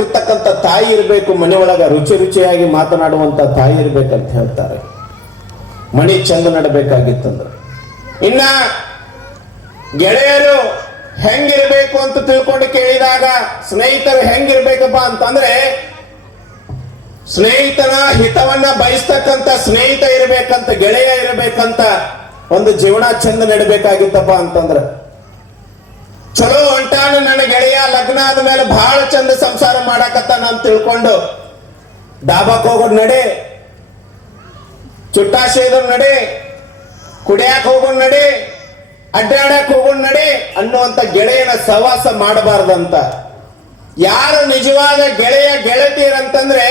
ಇರ್ತಕ್ಕಂಥ ತಾಯಿ ಇರಬೇಕು, ಮನೆ ಒಳಗ ರುಚಿ ರುಚಿಯಾಗಿ ಮಾತನಾಡುವಂತ ತಾಯಿ ಇರ್ಬೇಕಂತ ಹೇಳ್ತಾರೆ. ಮಣಿ ಚಂದ ನಡಬೇಕಾಗಿತ್ತಂದ್ರೆ. ಇನ್ನ ಗೆಳೆಯರು ಹೆಂಗಿರ್ಬೇಕು ಅಂತ ತಿಳ್ಕೊಂಡು ಕೇಳಿದಾಗ ಸ್ನೇಹಿತರು ಹೆಂಗಿರ್ಬೇಕಪ್ಪ ಅಂತಂದ್ರೆ ಸ್ನೇಹಿತನ ಹಿತವನ್ನ ಬಯಸ್ತಕ್ಕಂಥ ಸ್ನೇಹಿತ ಇರಬೇಕಂತ, ಗೆಳೆಯ ಇರಬೇಕಂತ, ಒಂದು ಜೀವನ ಚಂದ ನಡಬೇಕಾಗಿತ್ತಪ್ಪ ಅಂತಂದ್ರೆ. ಚಲೋ ಹೊಂಟಾನ ನನ್ನ ಗೆಳೆಯ, ಲಗ್ನ ಆದ್ಮೇಲೆ ಬಹಳ ಚಂದ ಸಂಸಾರ ಮಾಡಾಕತ್ತಾನ ಅಂತ ತಿಳ್ಕೊಂಡು ಡಾಬಾಕ್ ಹೋಗೋದ್ ನಡೆ, ಚುಟ್ಟಾ ಸೇದೋದ್ ನಡೆ, ಕುಡಿಯಾಕ ಹೋಗೋದ್ ನಡೆ, ಅಡ್ಡಾಡಕ್ ಹೋಗೋದ್ ನಡೆ ಅನ್ನುವಂತ ಗೆಳೆಯನ ಸವಾಸ ಮಾಡಬಾರ್ದಂತ. ಯಾರು ನಿಜವಾದ ಗೆಳೆಯ ಗೆಳತಿಯರಂತಂದ್ರೆ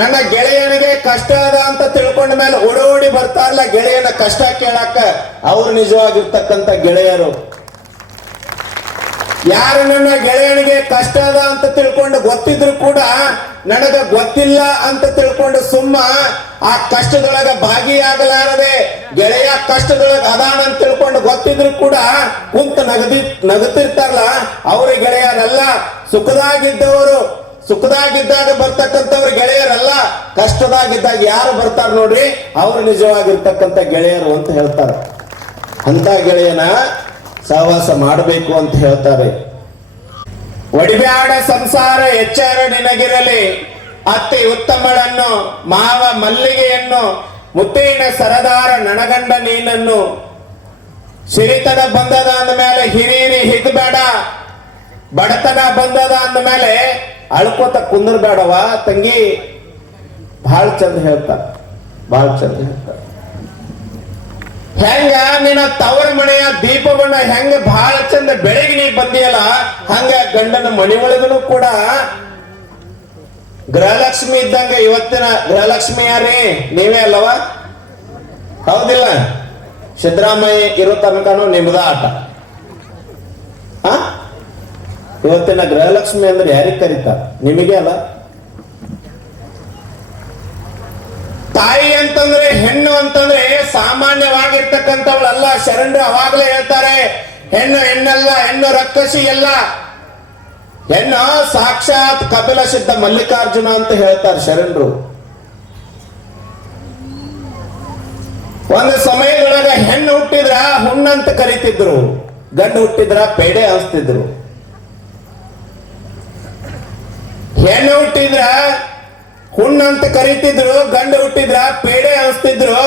ನನ್ನ ಗೆಳೆಯನಿಗೆ ಕಷ್ಟ ಅದ ಅಂತ ತಿಳ್ಕೊಂಡ ಮೇಲೆ ಓಡೋಡಿ ಬರ್ತಾರಲ್ಲ ಗೆಳೆಯನ ಕಷ್ಟ ಕೇಳಾಕ, ಅವ್ರು ನಿಜವಾಗಿರ್ತಕ್ಕಂಥ ಗೆಳೆಯರು. ಯಾರು ನನ್ನ ಗೆಳೆಯನಿಗೆ ಕಷ್ಟ ಅದ ಅಂತ ತಿಳ್ಕೊಂಡು ಗೊತ್ತಿದ್ರು ಕೂಡ ನನಗ ಗೊತ್ತಿಲ್ಲ ಅಂತ ತಿಳ್ಕೊಂಡು ಸುಮ್ಮ ಆ ಕಷ್ಟದೊಳಗ ಭಾಗಿಯಾಗಲಾರದೆ ಗೆಳೆಯ ಕಷ್ಟದೊಳಗ ಅದಾನ ಅಂತ ತಿಳ್ಕೊಂಡು ಗೊತ್ತಿದ್ರು ಕೂಡ ಕುಂತ ನಗತಿರ್ತಾರಲ್ಲ ಅವ್ರ ಗೆಳೆಯರಲ್ಲ. ಸುಖದಾಗಿದ್ದವರು, ಸುಖದಾಗಿದ್ದಾಗ ಬರ್ತಕ್ಕಂಥವ್ರ ಗೆಳೆಯರಲ್ಲ, ಕಷ್ಟದಾಗಿದ್ದಾಗ ಯಾರು ಬರ್ತಾರ ನೋಡ್ರಿ ಅವ್ರು ನಿಜವಾಗಿರ್ತಕ್ಕಂಥ ಗೆಳೆಯರು ಅಂತ ಹೇಳ್ತಾರೆ. ಅಂತ ಗೆಳೆಯನ ಸಹವಾಸ ಮಾಡಬೇಕು ಅಂತ ಹೇಳ್ತಾರೆ. ಒಡಿಬ್ಯಾಡ ಸಂಸಾರ ಎಚ್ಚರ ನಿನಗಿರಲಿ, ಅತ್ತಿ ಉತ್ತಮಳನ್ನು ಮಾವ ಮಲ್ಲಿಗೆಯನ್ನು ಮುತ್ತೇನ ಸರದಾರ ನನಗಂಡ ನೀನನ್ನು. ಸಿರಿತನ ಬಂದದ ಅಂದ ಮೇಲೆ ಹಿರಿಯರಿ ಹಿಗ್ಬೇಡ, ಬಡತನ ಬಂದದ ಅಂದ ಮೇಲೆ ಅಳ್ಕೋತ ಕುಂದರ್ಬೇಡವ ತಂಗಿ. ಬಹಳ ಚಂದ ಹೇಳ್ತಾರ, ಬಹಳ ಚಂದ ಹೇಳ್ತಾರ. ಹೆಂಗ ನಿನ್ನ ತವರ ಮನೆಯ ದೀಪವನ್ನ ಹೆಂಗ ಬಹಳ ಚಂದ ಬೆಳಗ್ಗೆ ನೀ ಬಂದಿಯಲ್ಲ, ಹಂಗ ಗಂಡನ ಮನೆ ಒಳಗನು ಕೂಡ ಗೃಹಲಕ್ಷ್ಮಿ ಇದ್ದಂಗ. ಇವತ್ತಿನ ಗೃಹಲಕ್ಷ್ಮಿ ಯಾರೇ ನೀವೇ ಅಲ್ಲವ? ಹೌದಿಲ್ಲ? ಸಿದ್ದರಾಮಯ್ಯ ಇರೋ ತನಕನೂ ನಿಮ್ದ ಆಟ. ಇವತ್ತಿನ ಗೃಹಲಕ್ಷ್ಮಿ ಅಂದ್ರೆ ಯಾರಿಗೆ ಕರೀತಾರ? ನಿಮಗೆ ಅಲ್ಲ. ತಾಯಿ ಅಂತಂದ್ರೆ, ಹೆಣ್ಣು ಅಂತಂದ್ರೆ ಸಾಮಾನ್ಯವಾಗಿರ್ತಕ್ಕಂಥವಳಲ್ಲ. ಶರಣರು ಅವಾಗಲೇ ಹೇಳ್ತಾರೆ, ಹೆಣ್ಣು ಹೆಣ್ಣಲ್ಲ, ಹೆಣ್ಣು ರಕ್ಕಸಿ ಎಲ್ಲ. ಹೆಣ್ಣು ಸಾಕ್ಷಾತ್ ಕಪಿಲ ಸಿದ್ಧ ಮಲ್ಲಿಕಾರ್ಜುನ ಅಂತ ಹೇಳ್ತಾರೆ ಶರಣರು. ಒಂದು ಸಮಯದೊಳಗ ಹೆಣ್ಣು ಹುಟ್ಟಿದ್ರ ಹುಣ್ಣಂತ ಕರಿತಿದ್ರು, ಗಂಡು ಹುಟ್ಟಿದ್ರ ಪೇಡೆ ಅನಿಸ್ತಿದ್ರು. ಹೆಣ್ಣು ಹುಟ್ಟಿದ್ರ ಹುಣ್ಣಂತ ಕರೀತಿದ್ರು, ಗಂಡು ಹುಟ್ಟಿದ್ರ ಪೇಡೆ ಅನಿಸ್ತಿದ್ರು.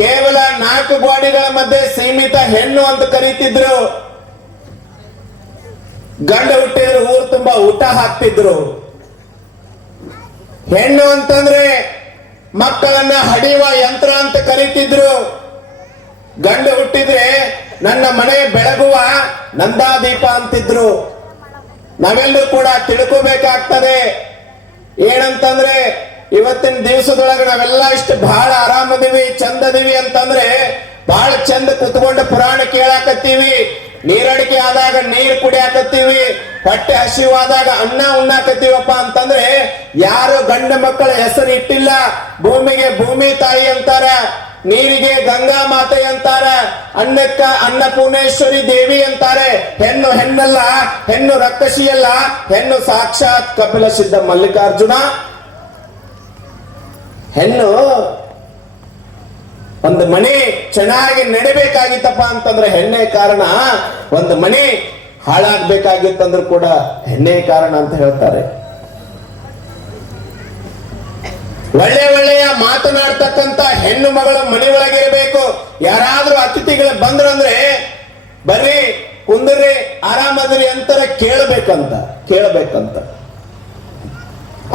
ಕೇವಲ 4 ಗೋಡೆಗಳ ಮಧ್ಯೆ ಸೀಮಿತ ಹೆಣ್ಣು ಅಂತ ಕರೀತಿದ್ರು. ಗಂಡು ಹುಟ್ಟಿದ್ರು ಊರು ತುಂಬಾ ಊಟ ಹಾಕ್ತಿದ್ರು. ಹೆಣ್ಣು ಅಂತಂದ್ರೆ ಮಕ್ಕಳನ್ನ ಹಡಿಯುವ ಯಂತ್ರ ಅಂತ ಕರೀತಿದ್ರು. ಗಂಡು ಹುಟ್ಟಿದ್ರೆ ನನ್ನ ಮನೆ ಬೆಳಗುವ ನಂದಾದೀಪ ಅಂತಿದ್ರು. ನಾವೆಲ್ಲರೂ ಕೂಡ ತಿಳ್ಕೋಬೇಕಾಗ್ತದೆ ಏನಂತಂದ್ರೆ, ಇವತ್ತಿನ ದಿವಸದೊಳಗೆ ನಾವೆಲ್ಲ ಇಷ್ಟು ಬಹಳ ಆರಾಮದಿವಿ, ಚಂದದಿವಿ ಅಂತಂದ್ರೆ ಬಹಳ ಚಂದ ಕುತ್ಕೊಂಡು ಪುರಾಣ ಕೇಳಾಕತ್ತೀವಿ, ನೀರಡಿಕೆ ಆದಾಗ ನೀರು ಕುಡಿಯಾಕತ್ತೀವಿ, ಹೊಟ್ಟೆ ಹಸಿವಾದಾಗ ಅನ್ನ ಉಣ್ಣಾಕತ್ತೀವಪ್ಪ ಅಂತಂದ್ರೆ ಯಾರು ಗಂಡ ಮಕ್ಕಳ ಹೆಸರು ಇಟ್ಟಿಲ್ಲ. ಭೂಮಿಗೆ ಭೂಮಿ ತಾಯಿ ಅಂತಾರ, ನೀರಿಗೆ ಗಂಗಾ ಮಾತೆ ಅಂತಾರ, ಅನ್ನಕ್ಕ ಅನ್ನಪೂರ್ಣೇಶ್ವರಿ ದೇವಿ ಅಂತಾರೆ. ಹೆಣ್ಣು ಹೆಣ್ಣಲ್ಲ, ಹೆಣ್ಣು ರಕ್ಕಸಿಯಲ್ಲ, ಹೆಣ್ಣು ಸಾಕ್ಷಾತ್ ಕಪಿಲ ಸಿದ್ಧ ಮಲ್ಲಿಕಾರ್ಜುನ. ಹೆಣ್ಣು ಒಂದು ಮನೆ ಚೆನ್ನಾಗಿ ನಡಿಬೇಕಾಗಿತ್ತಪ್ಪ ಅಂತಂದ್ರೆ ಹೆಣ್ಣೆ ಕಾರಣ. ಒಂದು ಮನೆ ಹಾಳಾಗ್ಬೇಕಾಗಿತ್ತಂದ್ರೂ ಕೂಡ ಹೆಣ್ಣೆ ಕಾರಣ ಅಂತ ಹೇಳ್ತಾರೆ. ಒಳ್ಳೆಯ ಮಾತನಾಡ್ತಕ್ಕಂತ ಹೆಣ್ಣು ಮಗಳು ಮನೆ ಒಳಗಿರಬೇಕು. ಯಾರಾದ್ರೂ ಅತಿಥಿಗಳು ಬಂದ್ರಂದ್ರೆ ಬರ್ರಿ ಕುಂದ್ರಿ ಆರಾಮದ್ರಿ ಅಂತಾರ ಕೇಳಬೇಕಂತ.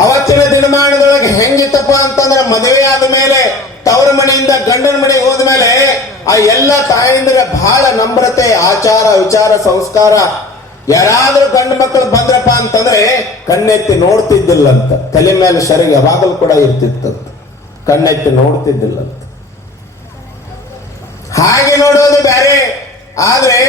ಅವತ್ತಿನ ದಿನಮಾನದೊಳಗೆ ಹೆಂಗಿತ್ತಪ್ಪ ಅಂತಂದ್ರೆ ಮದುವೆ ಆದ ಮೇಲೆ ತವರ ಮನೆಯಿಂದ ಗಂಡನ ಮನೆಗೆ ಹೋದ್ಮೇಲೆ ಆ ಎಲ್ಲ ತಾಯಂದಿರ ಬಹಳ ನಮ್ರತೆ, ಆಚಾರ ವಿಚಾರ ಸಂಸ್ಕಾರ. ಯಾರಾದ್ರೂ ಗಂಡು ಮಕ್ಕಳು ಬಂದ್ರಪ್ಪ ಅಂತಂದ್ರೆ ಕಣ್ಣೆತ್ತಿ ನೋಡ್ತಿದ್ದಿಲ್ಲಂತ. ತಲೆ ಮೇಲೆ ಸರಿಗೆ ಯಾವಾಗಲೂ ಕೂಡ ಇರ್ತಿತ್ತಂತ, ಕಣ್ಣೆತ್ತಿ ನೋಡ್ತಿದ್ದಿಲ್ಲಂತ. ಹಾಗೆ ನೋಡೋದು ಬೇರೆ. ಆದ್ರೆ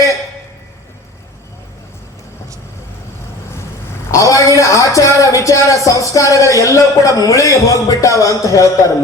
ಅವಾಗಿನ ಆಚಾರ ವಿಚಾರ ಸಂಸ್ಕಾರಗಳು ಎಲ್ಲವೂ ಕೂಡ ಮುಳುಗಿ ಹೋಗ್ಬಿಟ್ಟಾವ ಅಂತ ಹೇಳ್ತಾರೆ.